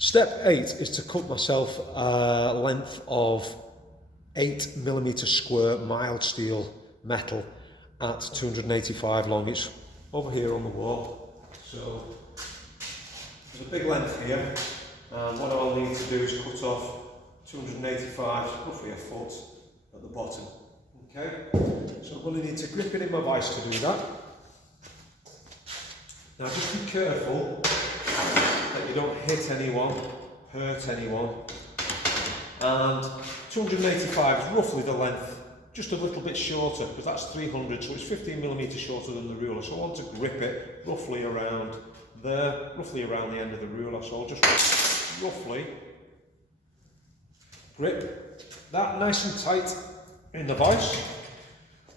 Step 8 is to cut myself a length of 8mm square mild steel metal at 285 long. It's over here on the wall. So there's a big length here, and what I'll need to do is cut off 285, roughly a foot at the bottom. Okay, so I'm going to need to grip it in my vice to do that. Now just be careful that you don't hit anyone, hurt anyone. And 285 is roughly the length, just a little bit shorter, because that's 300, so it's 15mm shorter than the ruler. So I want to grip it roughly around there, roughly around the end of the ruler. So I'll just roughly grip that nice and tight in the vice.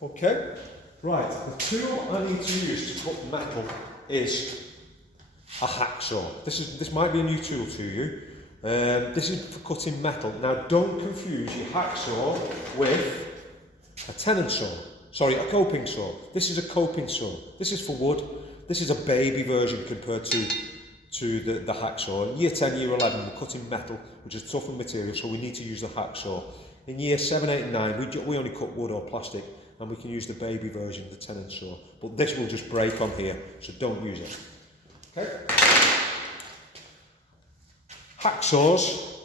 Okay, right, the tool I need to use to cut metal is a hacksaw. This might be a new tool to you. This is for cutting metal. Now don't confuse your hacksaw with a tenon saw. Sorry, a coping saw. This is a coping saw. This is for wood. This is a baby version compared to the hacksaw. In year 10, year 11, we're cutting metal, which is tougher material, so we need to use the hacksaw. In year 7, 8 and 9, we only cut wood or plastic, and we can use the baby version, the tenon saw. But this will just break on here, so don't use it. Okay? Hacksaws,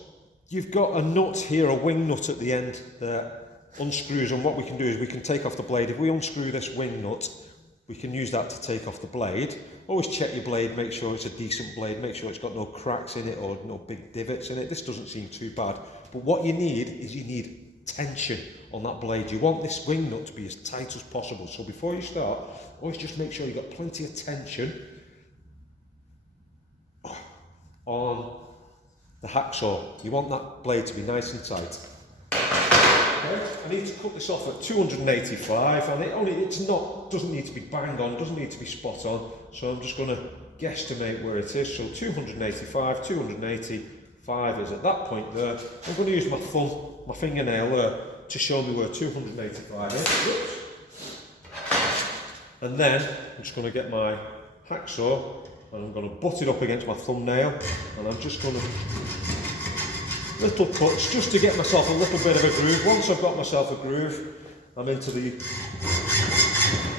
you've got a nut here, a wing nut at the end that unscrews, and what we can do is we can take off the blade. If we unscrew this wing nut, we can use that to take off the blade. Always check your blade, make sure it's a decent blade, make sure it's got no cracks in it or no big divots in it. This doesn't seem too bad, but what you need is you need tension on that blade. You want this wing nut to be as tight as possible, so before you start, always just make sure you've got plenty of tension on the hacksaw. You want that blade to be nice and tight. Okay, I need to cut this off at 285, and doesn't need to be bang on, doesn't need to be spot on, so I'm just going to guesstimate where it is. So 285 is at that point there. I'm going to use my thumb, my fingernail there, to show me where 285 is. And then I'm just going to get my hacksaw and I'm going to butt it up against my thumbnail, and I'm just going to little cuts just to get myself a little bit of a groove. Once I've got myself a groove, I'm into the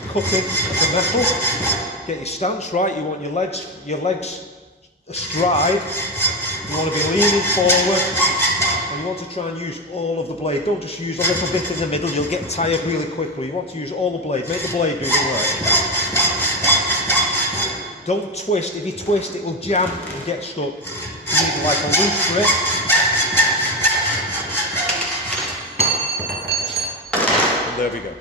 cutting of the metal. Get your stance right. You want your legs astride. You want to be leaning forward, and you want to try and use all of the blade. Don't just use a little bit in the middle. You'll get tired really quickly. You want to use all the blade. Make the blade do the work. Don't twist. If you twist, it will jam and get stuck. You need like a loose grip. There we go.